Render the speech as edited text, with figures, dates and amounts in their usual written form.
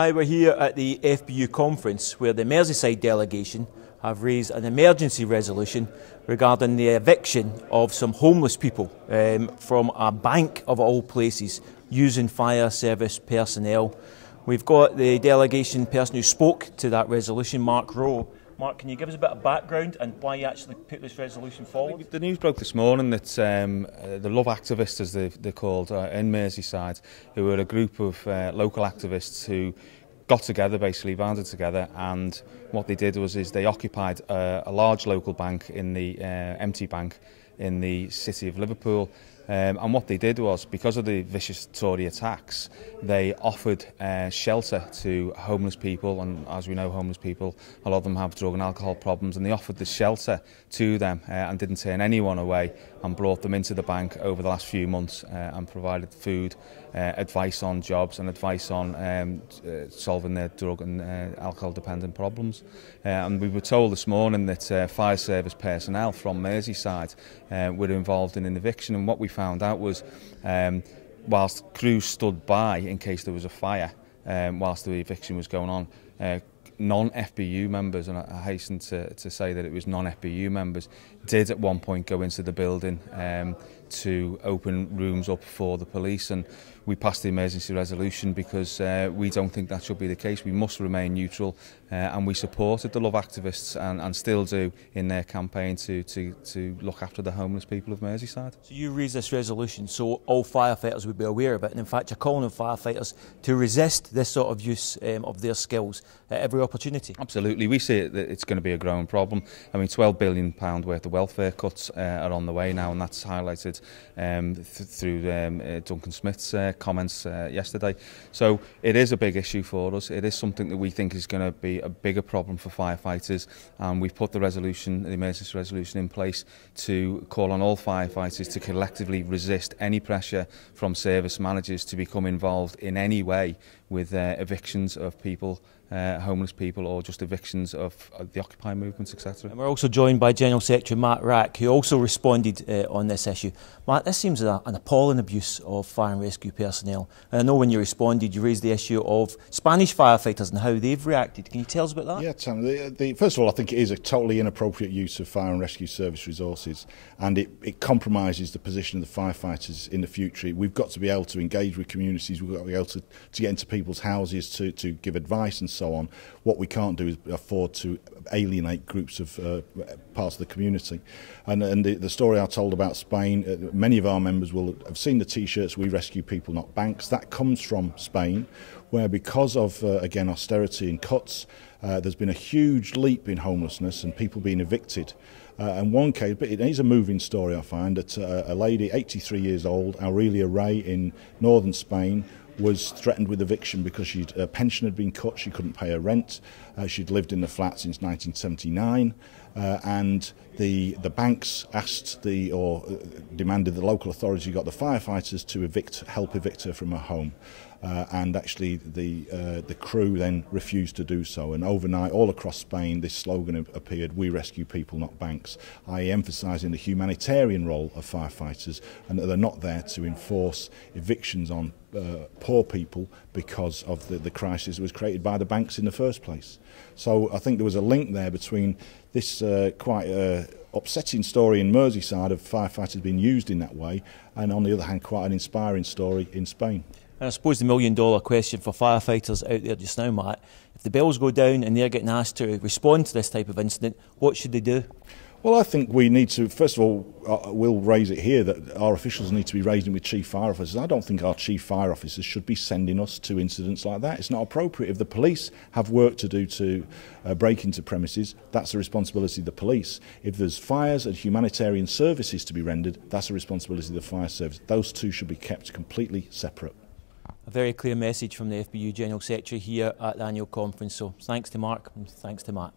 Hi, we're here at the FBU Conference where the Merseyside delegation have raised an emergency resolution regarding the eviction of some homeless people from a bank of all places using fire service personnel. We've got the delegation person who spoke to that resolution, Mark Rowe. Mark, can you give us a bit of background and why you actually put this resolution forward? The news broke this morning that the Love activists, as they're called, in Merseyside, who were a group of local activists who got together, basically banded together, and what they did was they occupied a large local bank in the empty bank in the city of Liverpool. And what they did was, because of the vicious Tory attacks, they offered shelter to homeless people, and as we know, homeless people, a lot of them have drug and alcohol problems, and they offered the shelter to them and didn't turn anyone away, and brought them into the bank over the last few months and provided food, advice on jobs and advice on solving their drug and alcohol dependent problems. And we were told this morning that fire service personnel from Merseyside were involved in an eviction, and what we found out was whilst crews stood by in case there was a fire whilst the eviction was going on, non-FBU members, and I hasten to say that it was non-FBU members, did at one point go into the building to open rooms up for the police, and we passed the emergency resolution because we don't think that should be the case. We must remain neutral, and we supported the Love activists and still do in their campaign to look after the homeless people of Merseyside. So you raised this resolution so all firefighters would be aware of it, and in fact you're calling on firefighters to resist this sort of use of their skills at every opportunity. Absolutely, we see it that it's going to be a growing problem. I mean, £12 billion worth of welfare cuts are on the way now, and that's highlighted through Duncan Smith's comments yesterday. So it is a big issue for us. It is something that we think is going to be a bigger problem for firefighters, and we've put the emergency resolution in place to call on all firefighters to collectively resist any pressure from service managers to become involved in any way with evictions of people, homeless people, or just evictions of the Occupy movements, etc. And we're also joined by General Secretary Mark Wrack, who also responded on this issue. Mark, this seems an appalling abuse of fire and rescue personnel. And I know when you responded, you raised the issue of Spanish firefighters and how they've reacted. Can you tell us about that? Yeah, Tam, first of all, I think it is a totally inappropriate use of fire and rescue service resources, and it compromises the position of the firefighters in the future. We've got to be able to engage with communities, we've got to be able to get into people's houses to give advice and so on. What we can't do is afford to alienate groups of parts of the community. And the story I told about Spain, many of our members will have seen the T-shirts, "We rescue people, not banks." That comes from Spain, where because of, again, austerity and cuts, there's been a huge leap in homelessness and people being evicted. And one case, but it is a moving story, I find, that a lady, 83 years old, Aurelia Ray, in northern Spain, was threatened with eviction because her pension had been cut, she couldn't pay her rent, she'd lived in the flat since 1979, and the banks asked demanded the local authority got the firefighters to help evict her from her home. And actually the crew then refused to do so, and overnight all across Spain this slogan appeared, "We rescue people, not banks," i.e. emphasising the humanitarian role of firefighters and that they're not there to enforce evictions on poor people because of the crisis that was created by the banks in the first place. So I think there was a link there between this quite upsetting story in Merseyside of firefighters being used in that way, and on the other hand quite an inspiring story in Spain. And I suppose the million-dollar question for firefighters out there just now, Matt, if the bells go down and they're getting asked to respond to this type of incident, what should they do? Well, I think we need to, first of all, we'll raise it here that our officials need to be raising with chief fire officers. I don't think our chief fire officers should be sending us to incidents like that. It's not appropriate. If the police have work to do to break into premises, that's the responsibility of the police. If there's fires and humanitarian services to be rendered, that's the responsibility of the fire service. Those two should be kept completely separate. A very clear message from the FBU General Secretary here at the annual conference. So thanks to Mark and thanks to Matt.